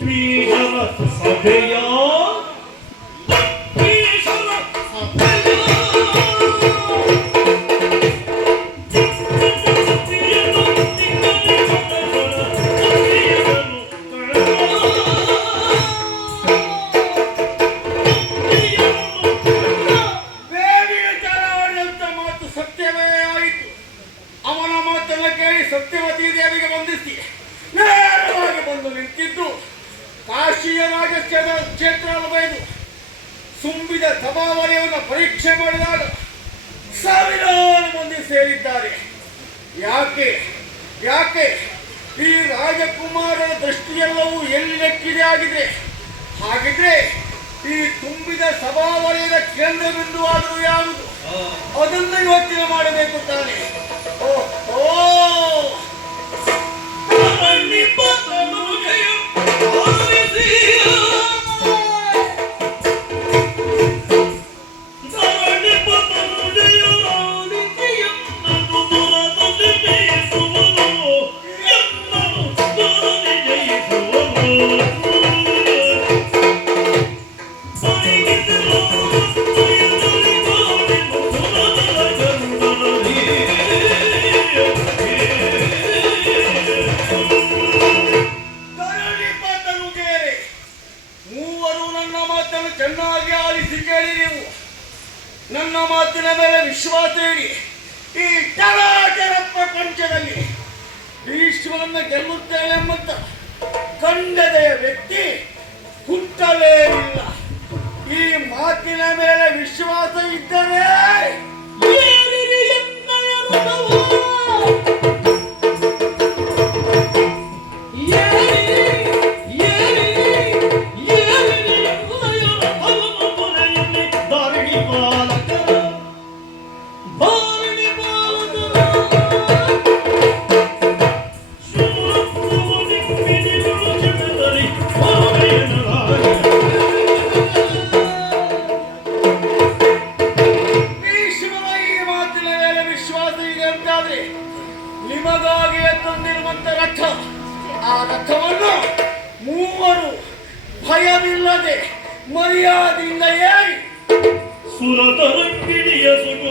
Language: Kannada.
ದ್ವಿಜರ ಸಭೆಯ ದ್ವಿಜರ ಸಭೆಯ ಸತ್ಯವತಿ ದೇವಿಗೆ ವಂದಿಸಿ ನೇರವಾಗಿ ಬಂದು ನಿಂತಿದ್ದು ಕಾಶಿಯ ರಾಜಕ್ಷೇತ್ರ ಕ್ಷೇತ್ರವನ್ನು ಬಯದು ತುಂಬಿದ ಸಭಾವಲಯವನ್ನು ಪರೀಕ್ಷೆ ಮಾಡಿದಾಗ ಸಾವಿರಾರು ಮಂದಿ ಸೇರಿದ್ದಾರೆ. ಯಾಕೆ ಯಾಕೆ ಈ ರಾಜಕುಮಾರರ ದೃಷ್ಟಿಯೆಲ್ಲವೂ ಎಲ್ಲಿ ನೆಕ್ಕಿದೆ ಆಗಿದೆ? ಹಾಗಿದ್ರೆ ಈ ತುಂಬಿದ ಸಭಾವಲಯದ ಕೇಂದ್ರ ಬಿಂದುವಾದರೂ ಯಾವುದು? ಅದನ್ನು ಯೋಚನೆ ಮಾಡಬೇಕು ತಾನೆ. ಚೆನ್ನಾಗಿ ಆಲಿಸಿ ಕೇಳಿ. ನೀವು ನನ್ನ ಮಾತಿನ ಮೇಲೆ ವಿಶ್ವಾಸ ಇಡಿ. ಈ ಟಲಾಟಲ ಪ್ರಪಂಚದಲ್ಲಿ ವಿಶ್ವವನ್ನು ಗೆಲ್ಲುತ್ತೇನೆ ಎಂಬಂತ ಖಂಡನೆಯ ವ್ಯಕ್ತಿ ಹುಟ್ಟಲೇ ಇಲ್ಲ. ಈ ಮಾತಿನ ಮೇಲೆ ವಿಶ್ವಾಸ ಇದ್ದರೆ ನಿಮಗಾಗಿ ತಂದಿರುವಂತ ರಥ, ಆ ರಥವನ್ನು ಮೂವರು ಭಯವಿಲ್ಲದೆ ಮರ್ಯಾದೆಯಿಂದ ಏರಿ ಸುರತರಂಗಿಣಿಯ ಸುಗಮ